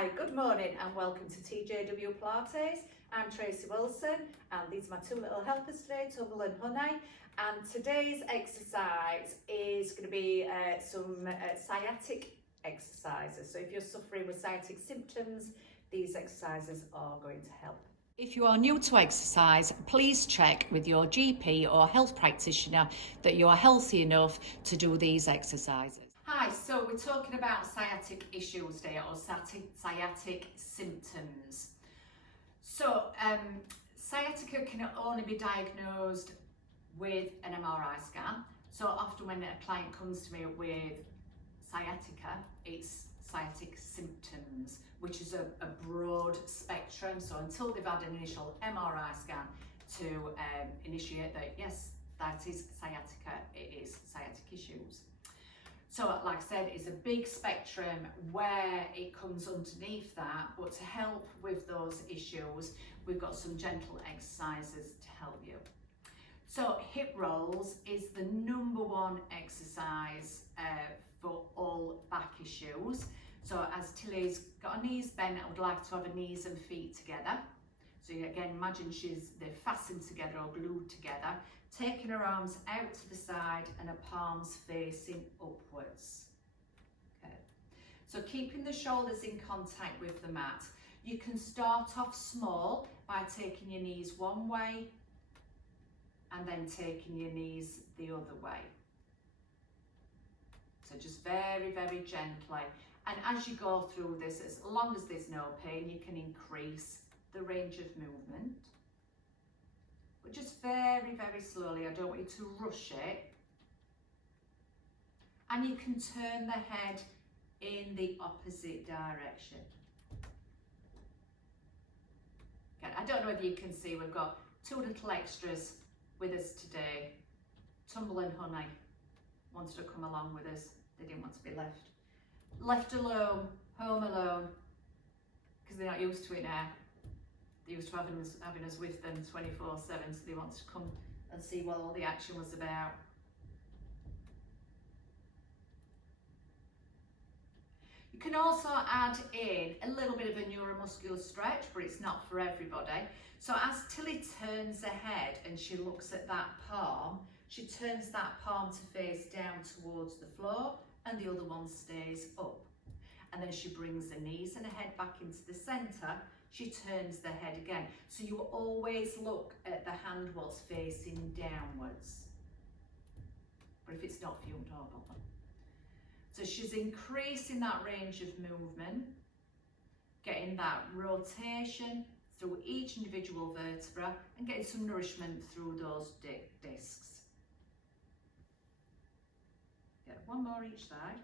Hi, good morning and welcome to TJW Pilates. I'm Tracy Wilson and these are my two little helpers today, Tumble and Honey. And today's exercise is going to be some sciatic exercises. So if you're suffering with sciatic symptoms, these exercises are going to help. If you are new to exercise, please check with your GP or health practitioner that you are healthy enough to do these exercises. Hi, so we're talking about sciatic issues today, or sciatic symptoms. So sciatica can only be diagnosed with an MRI scan. So often when a client comes to me with sciatica, it's sciatic symptoms, which is a broad spectrum. So until they've had an initial MRI scan to initiate that, yes, that is sciatica, it is sciatic issues. So like I said, it's a big spectrum where it comes underneath that, but to help with those issues, we've got some gentle exercises to help you. So hip rolls is the #1 exercise for all back issues. So as Tilly's got her knees bent, I would like to have her knees and feet together. So again, imagine they're fastened together or glued together, taking her arms out to the side and her palms facing upwards. Okay. So keeping the shoulders in contact with the mat. You can start off small by taking your knees one way and then taking your knees the other way. So just very, very gently. And as you go through this, as long as there's no pain, you can increase the range of movement. But just very, very slowly. I don't want you to rush it. And you can turn the head in the opposite direction. Okay, I don't know whether you can see, we've got two little extras with us today. Tumble and Honey wanted to come along with us. They didn't want to be left alone, home alone, because they're not used to it now. They're used to having us with them 24/7, so they wanted to come and see what all the action was about. You can also add in a little bit of a neuromuscular stretch, but it's not for everybody. So as Tilly turns her head and she looks at that palm, she turns that palm to face down towards the floor and the other one stays up. And then she brings the knees and her head back into the centre. She turns the head again. So you always look at the hand what's facing downwards. But if it's not for you, don't bother. So she's increasing that range of movement, getting that rotation through each individual vertebra and getting some nourishment through those discs. Get one more each side.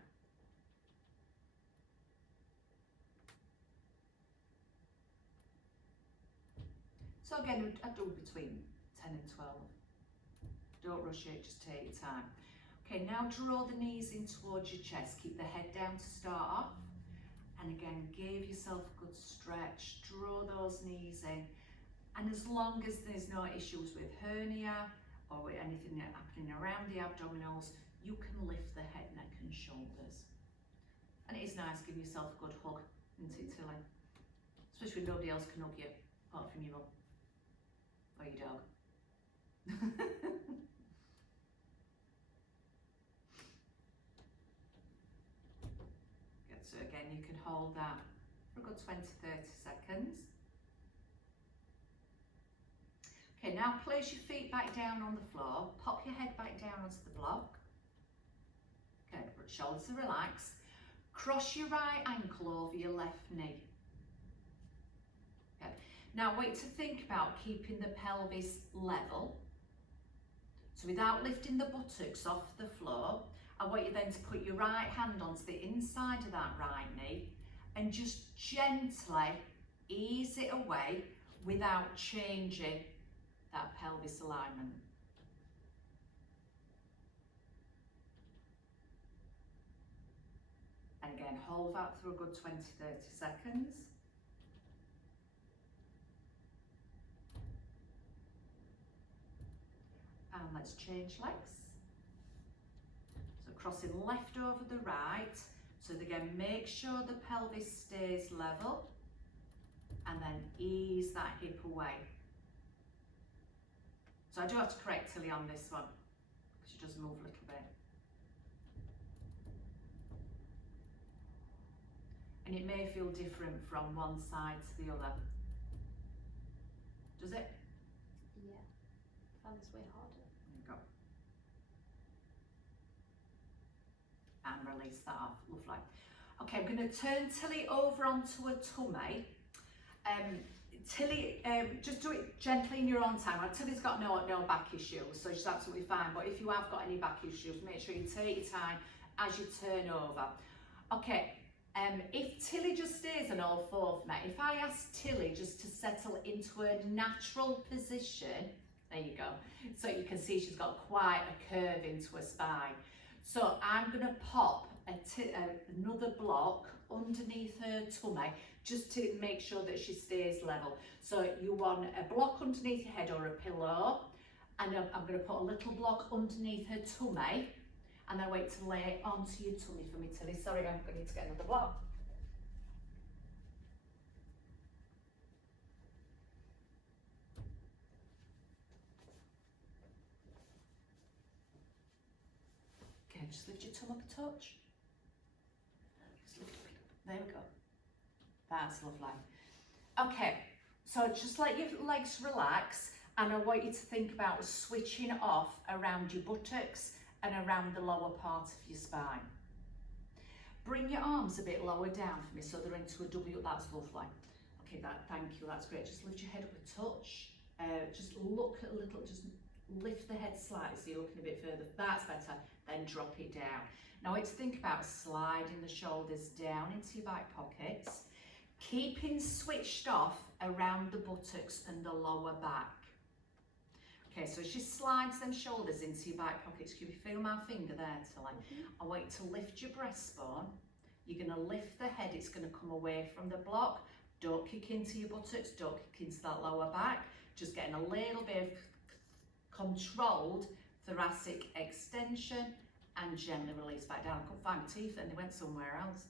So again, I do between 10 and 12. Don't rush it, just take your time. Okay, now draw the knees in towards your chest. Keep the head down to start off. And again, give yourself a good stretch. Draw those knees in. And as long as there's no issues with hernia or with anything happening around the abdominals, you can lift the head, neck and shoulders. And it is nice giving yourself a good hug, isn't it, Tilly? Especially when nobody else can hug you, apart from your mum. Or your dog. Good, so again, you can hold that for a good 20-30 seconds. Okay, now place your feet back down on the floor, pop your head back down onto the block. Okay, shoulders are relaxed. Cross your right ankle over your left knee. Okay. Now wait to think about keeping the pelvis level. So without lifting the buttocks off the floor, I want you then to put your right hand onto the inside of that right knee and just gently ease it away without changing that pelvis alignment. And again, hold that for a good 20-30 seconds. And let's change legs. So crossing left over the right. So again, make sure the pelvis stays level and then ease that hip away. So I do have to correct Tilly on this one because she does move a little bit. And it may feel different from one side to the other. Does it? Yeah. I found this way harder. There you go. And release that off. Lovely. Okay, I'm going to turn Tilly over onto her tummy. Tilly, just do it gently in your own time. Tilly's got no back issues, so she's absolutely fine. But if you have got any back issues, make sure you take your time as you turn over. Okay, if Tilly just stays on all fours, mate, if I ask Tilly just to settle into a natural position, there you go. So you can see she's got quite a curve into her spine. So I'm going to pop another block underneath her tummy just to make sure that she stays level. So you want a block underneath your head or a pillow, and I'm going to put a little block underneath her tummy, and then wait to lay it onto your tummy for me, Tilly. Sorry, I'm going to need to get another block. Okay, just lift your tongue up a touch. Just lift it. There we go. That's lovely. Okay, so just let your legs relax, and I want you to think about switching off around your buttocks and around the lower part of your spine. Bring your arms a bit lower down for me so they're into a W. That's lovely. Okay, thank you, that's great. Just lift your head up a touch. Just look a little, just lift the head slightly so you're looking a bit further. That's better. Then drop it down. Now, what to think about sliding the shoulders down into your back pockets, keeping switched off around the buttocks and the lower back. Okay, so as she slides them shoulders into your back pockets, can you feel my finger there, Tilly? I want you to lift your breastbone. You're going to lift the head, it's going to come away from the block. Don't kick into your buttocks, don't kick into that lower back. Just getting a little bit of controlled thoracic extension and gently release back down. I couldn't find my teeth and they went somewhere else.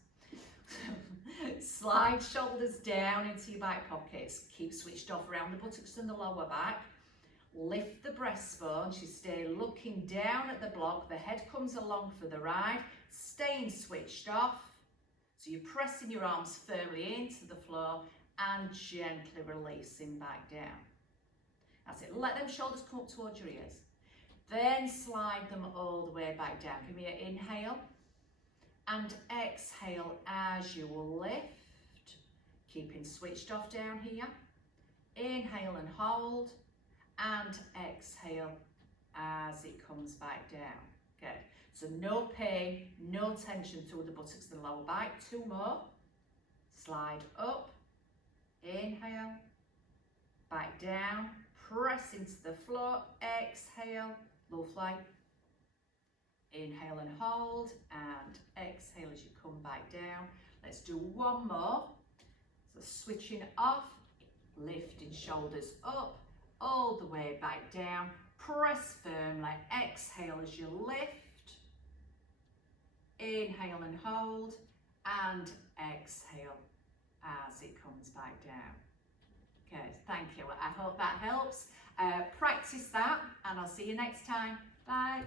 Slide shoulders down into your back pockets. Keep switched off around the buttocks and the lower back. Lift the breastbone. You stay looking down at the block. The head comes along for the ride. Staying switched off. So you're pressing your arms firmly into the floor and gently releasing back down. That's it. Let them shoulders come up towards your ears. Then slide them all the way back down. Give me an inhale and exhale as you will lift. Keeping switched off down here. Inhale and hold. And exhale as it comes back down. Good. So no pain, no tension through the buttocks and the lower back. Two more. Slide up. Inhale. Back down. Press into the floor. Exhale. Lovely. Inhale and hold. And exhale as you come back down. Let's do one more. So switching off. Lifting shoulders up. All the way back down. Press firmly. Exhale as you lift. Inhale and hold. And exhale as it comes back down. Good, thank you. I hope that helps. Practice that and I'll see you next time. Bye.